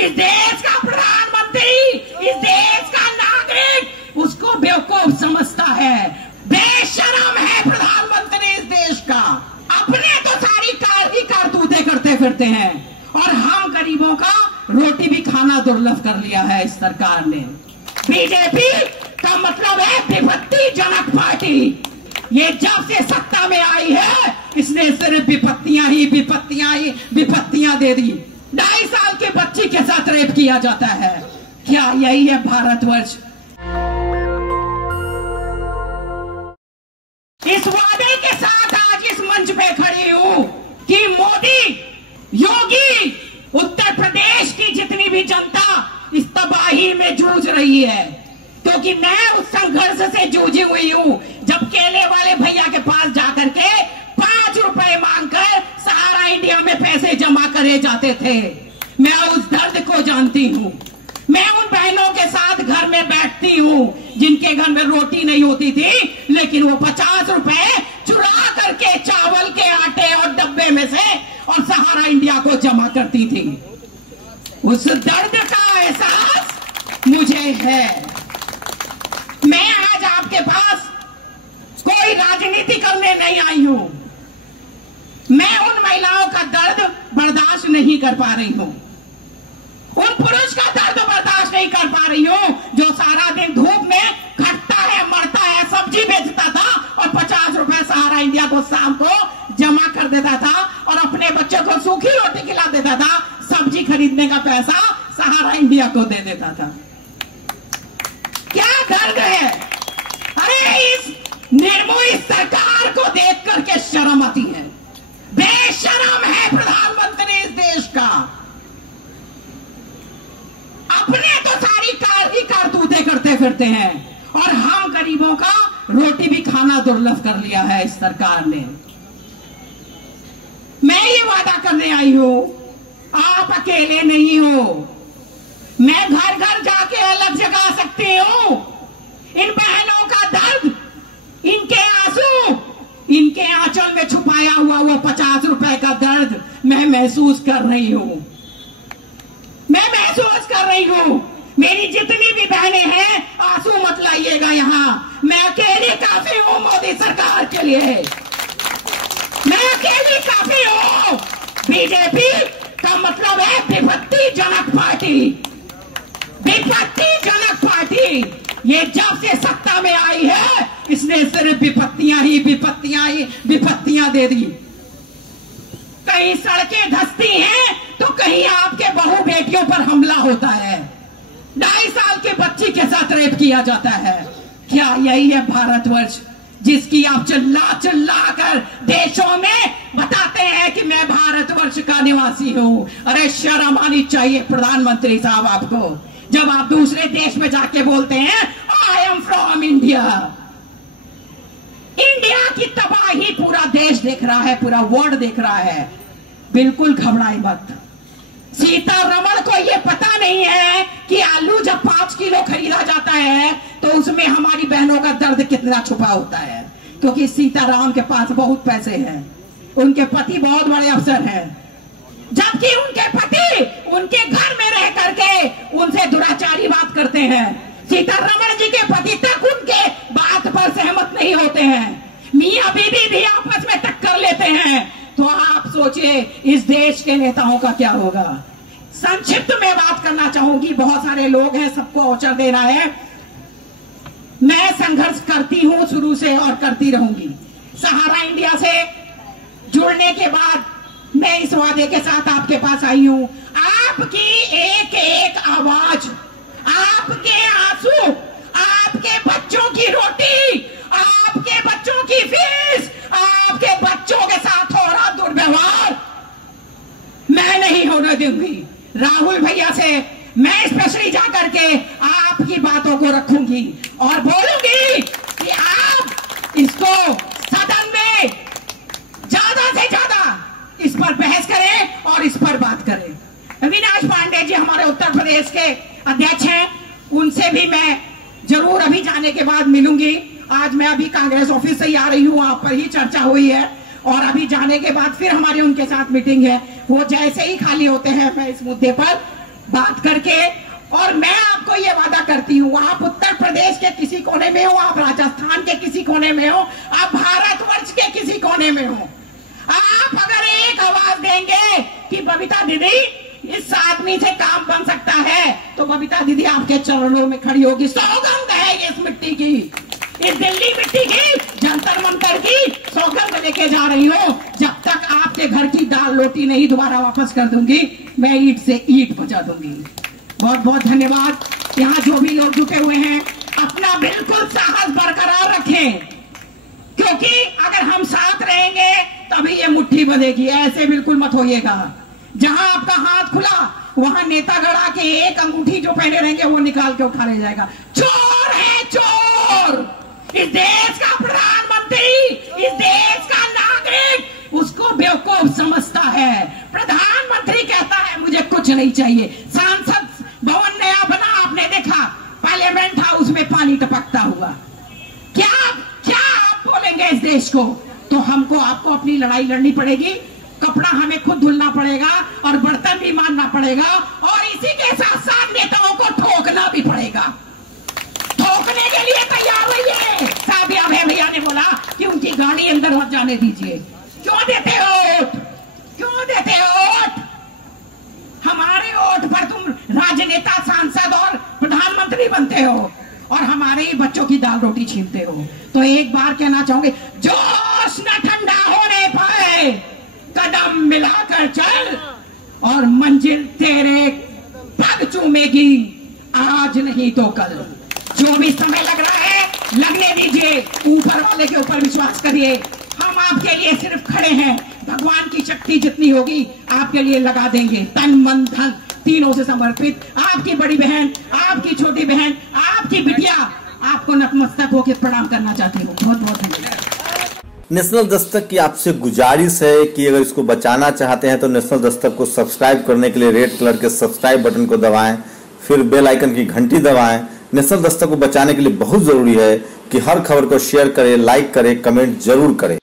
इस देश का प्रधानमंत्री, इस देश का नागरिक उसको बेवकूफ समझता है। बेशरम है प्रधानमंत्री इस देश का। अपने तो सारी कारतूते करते फिरते हैं और हम गरीबों का रोटी भी खाना दुर्लभ कर लिया है इस सरकार ने। बीजेपी का मतलब है विपत्तिजनक पार्टी। ये जब से सत्ता में आई है इसने सिर्फ विपत्तियां दे दी। 2.5 साल के बच्ची के साथ रेप किया जाता है। क्या यही है भारतवर्ष? इस वादे के साथ आज इस मंच पे खड़ी हूं कि मोदी, योगी, उत्तर प्रदेश की जितनी भी जनता इस तबाही में जूझ रही है, क्योंकि मैं उस संघर्ष से जूझी हुई हूं जब केले वाले भैया के पास जाकर के 5 रुपए मांगकर सहारा इंडिया में पैसे जमा करे जाते थे। मैं उस दर्द को जानती हूं। मैं उन बहनों के साथ घर में बैठती हूं जिनके घर में रोटी नहीं होती थी, लेकिन वो 50 रुपए चुरा करके चावल के आटे और डब्बे में से और सहारा इंडिया को जमा करती थी। उस दर्द का एहसास मुझे है। मैं आज आपके पास कोई राजनीति करने नहीं आई हूं। मैं उन महिलाओं का दर्द बर्दाश्त नहीं कर पा रही हूं, उन पुरुष का दर्द बर्दाश्त नहीं कर पा रही हूं जो सारा दिन धूप में खटता है, मरता है, सब्जी बेचता था और 50 रुपए सहारा इंडिया को शाम को जमा कर देता था और अपने बच्चों को सूखी रोटी खिला देता था। सब्जी खरीदने का पैसा सहारा इंडिया को दे देता था। क्या दर्द है? अरे इस निर्मोही सरकार को देख करके शर्म आती है। बेशरम है प्रधानमंत्री इस देश का। अपने तो सारी कारतूते करते फिरते हैं और हम गरीबों का रोटी भी खाना दुर्लभ कर लिया है इस सरकार ने। मैं ये वादा करने आई हूं, आप अकेले नहीं हो। मैं घर घर जाके अलग जगा सकती हूं। इन बहनों का दर्द, इनके आंसू, इनके आंचल में छुपाया हुआ वो 50 रुपए का दर्द मैं महसूस कर रही हूं। मैं महसूस कर रही हूं। मेरी जितनी भी बहनें हैं, आंसू मत लाइएगा यहां। मैं अकेली काफी हूं मोदी सरकार के लिए। मैं अकेली काफी हूं। बीजेपी का मतलब है विपत्तिजनक पार्टी। विपत्तिजनक पार्टी। ये जब से सत्ता में आई है इसने सिर्फ विपत्तियां दे दी। कहीं सड़कें धंसती हैं तो कहीं आपके बहू बेटियों पर हमला होता है। 2.5 साल के बच्ची के साथ रेप किया जाता है। क्या यही है भारतवर्ष जिसकी आप चिल्ला कर देशों में बताते हैं कि मैं भारतवर्ष का निवासी हूं? अरे शर्म आनी चाहिए प्रधानमंत्री साहब आपको, जब आप दूसरे देश में जाके बोलते हैं I am from India. India की तबाही पूरा देश देख रहा है, पूरा वर्ल्ड देख रहा है। बिल्कुल घबराए मत। सीतारमण को यह पता नहीं है कि आलू जब 5 किलो खरीदा जाता है तो उसमें हमारी बहनों का दर्द कितना छुपा होता है, क्योंकि सीताराम के पास बहुत पैसे हैं, उनके पति बहुत बड़े अफसर हैं, जबकि उनके पति उनके घर में रह करके उनसे दुराचारी बात करते हैं। सीतारमण जी के पति तक उनके बात पर सहमत नहीं होते हैं। मियां बीवी भी आपस में टक्कर लेते हैं। तो आप सोचिए इस देश के नेताओं का क्या होगा। संक्षिप्त में बात करना चाहूंगी, बहुत सारे लोग हैं, सबको अवसर देना है। मैं संघर्ष करती हूं शुरू से और करती रहूंगी। सहारा इंडिया से जुड़ने के बाद मैं इस वादे के साथ आपके पास आई हूं। आपकी एक एक आवाज, आपके आंसू, आपके बच्चों की रोटी, आपके बच्चों की फीस, आपके बच्चों के साथ हो रहा दुर्व्यवहार मैं नहीं होने दूंगी। राहुल भैया से मैं स्पेशली जाकर के आपकी बातों को रखूंगी और बोलूंगी कि आप इसको सदन में ज्यादा से ज्यादा इस पर बहस करें और इस पर बात करें। अविनाश पांडे जी हमारे उत्तर प्रदेश के अध्यक्ष हैं, उनसे भी मैं जरूर अभी जाने के बाद मिलूंगी। आज मैं अभी कांग्रेस ऑफिस से ही आ रही हूँ, वहां पर ही चर्चा हुई है और अभी जाने के बाद फिर हमारी उनके साथ मीटिंग है। वो जैसे ही खाली होते हैं मैं इस मुद्दे पर बात करके। और मैं आपको ये वादा करती हूँ, आप उत्तर प्रदेश के किसी कोने में हो, आप राजस्थान के किसी कोने में हो, आप भारतवर्ष के किसी कोने में हो, आप अगर एक आवाज देंगे कि बबीता दीदी इस आदमी से काम बन सकता है, तो बबीता दीदी आपके चरणों में खड़ी होगी। सौगंध है इस मिट्टी की, इस दिल्ली मिट्टी की, जंतर मंतर की सौगंध लेके जा रही हूँ। जब तक आपके घर की दाल रोटी नहीं दोबारा वापस कर दूंगी, मैं ईंट से ईंट बजा दूंगी। बहुत बहुत धन्यवाद। यहाँ जो भी लोग जुटे हुए हैं, अपना बिल्कुल साहस बरकरार रखें, क्योंकि अगर हम साथ रहेंगे तभी ये मुट्ठी बंधेगी। ऐसे बिल्कुल मत होइएगा। जहां आपका हाथ खुला वहां नेतागढ़ आके एक अंगूठी जो पहने रहेंगे वो निकाल के उठा ले जाएगा। चोर है चोर। इस देश का प्रधानमंत्री, इस देश का नागरिक उसको बेवकूफ समझता है। प्रधानमंत्री कहता है मुझे कुछ नहीं चाहिए। सांसद भवन नया बना, आपने देखा, पार्लियामेंट हाउस में पानी टपकता हुआ। क्या क्या आप बोलेंगे इस देश को? तो हमको आपको अपनी लड़ाई लड़नी पड़ेगी, कपड़ा हमें खुद धुलना पड़ेगा और बर्तन भी मानना पड़ेगा, और इसी के साथ साथ नेताओं को ठोकना भी पड़ेगा। ठोकने के लिए तैयार रहिए। साबिया भैया ने बोला कि उनकी गाड़ी अंदर मत जाने दीजिए। क्यों देते हो वोट? क्यों देते हो वोट? हमारे वोट पर तुम राजनेता, सांसद और प्रधानमंत्री बनते हो और हमारे ही बच्चों की दाल रोटी छीनते हो। तो एक बार कहना चाहूंगे, जोश न ठंडा होने पाए, कदम मिलाकर चल और मंजिल तेरे पग चूमेगी, आज नहीं तो कल। जो भी समय लग रहा है लगने दीजिए, ऊपर वाले के ऊपर विश्वास करिए। हम आपके लिए सिर्फ खड़े हैं। भगवान की शक्ति जितनी होगी आपके लिए लगा देंगे, तन मन धन तीनों से समर्पित। आपकी बड़ी बहन, आपकी छोटी बहन, आपकी बिटिया आपको नतमस्तक होकर प्रणाम करना चाहती हूँ। बहुत बहुत धन्यवाद। नेशनल दस्तक की आपसे गुजारिश है कि अगर इसको बचाना चाहते हैं तो नेशनल दस्तक को सब्सक्राइब करने के लिए रेड कलर के सब्सक्राइब बटन को दबाएं, फिर बेल आइकन की घंटी दबाएं। नेशनल दस्तक को बचाने के लिए बहुत जरूरी है कि हर खबर को शेयर करें, लाइक करें, कमेंट जरूर करें।